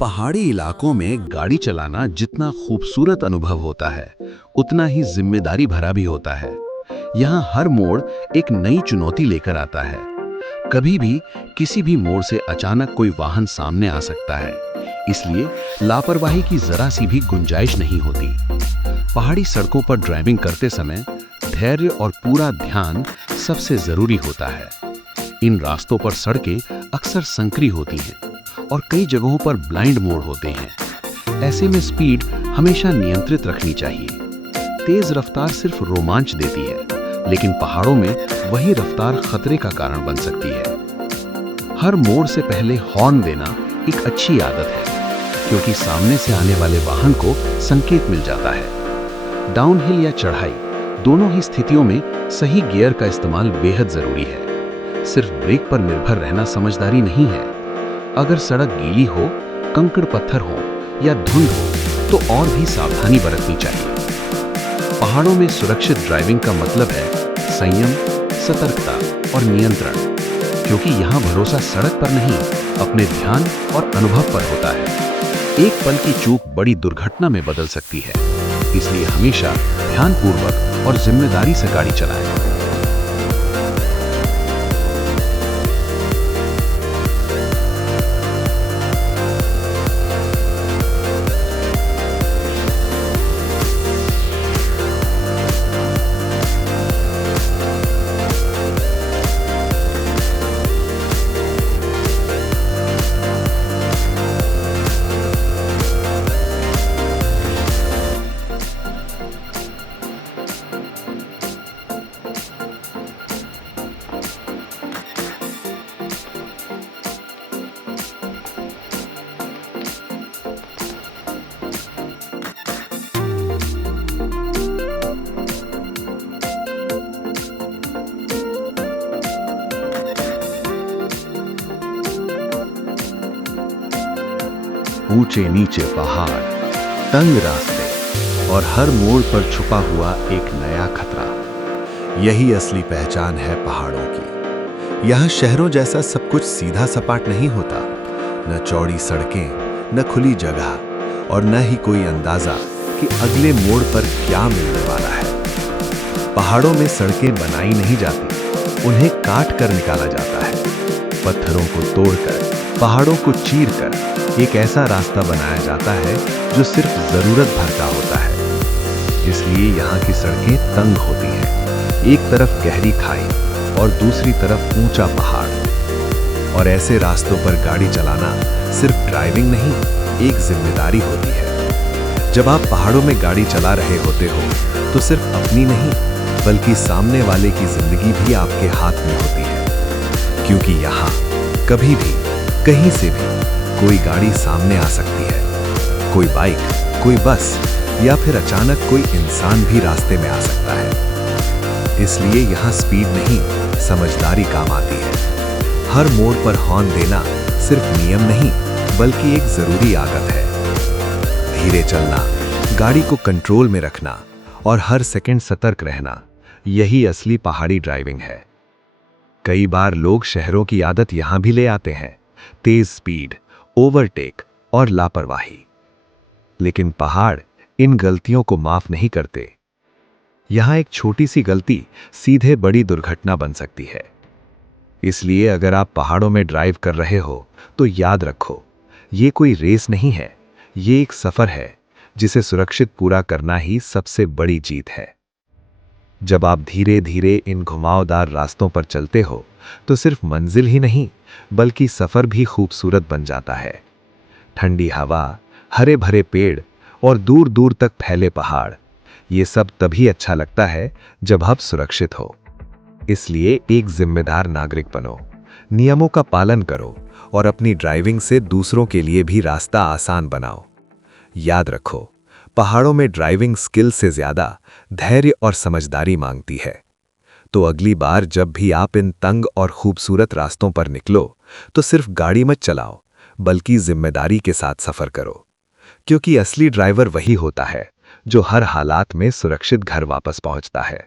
पहाड़ी इलाकों में गाड़ी चलाना जितना खूबसूरत अनुभव होता है, उतना ही जिम्मेदारी भरा भी होता है। यहाँ हर मोड़ एक नई चुनौती लेकर आता है। कभी भी किसी भी मोड़ से अचानक कोई वाहन सामने आ सकता है, इसलिए लापरवाही की जरा सी भी गुंजाइश नहीं होती। पहाड़ी सड़कों पर ड्राइविंग करते समय धैर्य और पूरा ध्यान सबसे जरूरी होता है। इन रास्तों पर सड़कें अक्सर संकरी होती हैं और कई जगहों पर ब्लाइंड मोड़ होते हैं। ऐसे में स्पीड हमेशा नियंत्रित रखनी चाहिए। तेज रफ्तार सिर्फ रोमांच देती है, लेकिन पहाड़ों में वही रफ्तार खतरे का कारण बन सकती है। हर मोड़ से पहले हॉर्न देना एक अच्छी आदत है, क्योंकि सामने से आने वाले वाहन को संकेत मिल जाता है। डाउनहिल या चढ़ाई, दोनों ही स्थितियों में सही गियर का इस्तेमाल बेहद जरूरी है। सिर्फ ब्रेक पर निर्भर रहना समझदारी नहीं है। अगर सड़क गीली हो, कंकड़ पत्थर हो या धुंध हो, तो और भी सावधानी बरतनी चाहिए। पहाड़ों में सुरक्षित ड्राइविंग का मतलब है संयम, सतर्कता और नियंत्रण, क्योंकि यहाँ भरोसा सड़क पर नहीं, अपने ध्यान और अनुभव पर होता है। एक पल की चूक बड़ी दुर्घटना में बदल सकती है, इसलिए हमेशा ध्यानपूर्वक और जिम्मेदारी से गाड़ी चलाएं। ऊंचे नीचे पहाड़, तंग रास्ते और हर मोड़ पर छुपा हुआ एक नया खतरा, यही असली पहचान है पहाड़ों की। यहाँ शहरों जैसा सब कुछ सीधा सपाट नहीं होता। न चौड़ी सड़कें, न खुली जगह और न ही कोई अंदाजा कि अगले मोड़ पर क्या मिलने वाला है। पहाड़ों में सड़कें बनाई नहीं जाती, उन्हें काट कर निकाला जाता है। पत्थरों को तोड़कर, पहाड़ों को चीरकर एक ऐसा रास्ता बनाया जाता है जो सिर्फ जरूरत भर का होता है। इसलिए यहाँ की सड़कें तंग होती हैं, एक तरफ गहरी खाई और दूसरी तरफ ऊंचा पहाड़। और ऐसे रास्तों पर गाड़ी चलाना सिर्फ ड्राइविंग नहीं, एक जिम्मेदारी होती है। जब आप पहाड़ों में गाड़ी चला रहे होते हो, तो सिर्फ अपनी नहीं, बल्कि सामने वाले की जिंदगी भी आपके हाथ में होती है। क्योंकि यहाँ कभी भी, कहीं से भी कोई गाड़ी सामने आ सकती है। कोई बाइक, कोई बस या फिर अचानक कोई इंसान भी रास्ते में आ सकता है। इसलिए यहाँ स्पीड नहीं, समझदारी काम आती है। हर मोड़ पर हॉर्न देना सिर्फ नियम नहीं, बल्कि एक जरूरी आदत है। धीरे चलना, गाड़ी को कंट्रोल में रखना और हर सेकंड सतर्क रहना, यही असली पहाड़ी ड्राइविंग है। कई बार लोग शहरों की आदत यहाँ भी ले आते हैं, तेज स्पीड, ओवरटेक और लापरवाही। लेकिन पहाड़ इन गलतियों को माफ नहीं करते। यहां एक छोटी सी गलती सीधे बड़ी दुर्घटना बन सकती है। इसलिए अगर आप पहाड़ों में ड्राइव कर रहे हो, तो याद रखो, ये कोई रेस नहीं है, ये एक सफर है जिसे सुरक्षित पूरा करना ही सबसे बड़ी जीत है। जब आप धीरे धीरे इन घुमावदार रास्तों पर चलते हो, तो सिर्फ मंजिल ही नहीं, बल्कि सफर भी खूबसूरत बन जाता है। ठंडी हवा, हरे भरे पेड़ और दूर दूर तक फैले पहाड़, ये सब तभी अच्छा लगता है जब आप सुरक्षित हो। इसलिए एक जिम्मेदार नागरिक बनो, नियमों का पालन करो और अपनी ड्राइविंग से दूसरों के लिए भी रास्ता आसान बनाओ। याद रखो, पहाड़ों में ड्राइविंग स्किल से ज्यादा धैर्य और समझदारी मांगती है। तो अगली बार जब भी आप इन तंग और खूबसूरत रास्तों पर निकलो, तो सिर्फ गाड़ी मत चलाओ, बल्कि जिम्मेदारी के साथ सफर करो। क्योंकि असली ड्राइवर वही होता है जो हर हालात में सुरक्षित घर वापस पहुंचता है।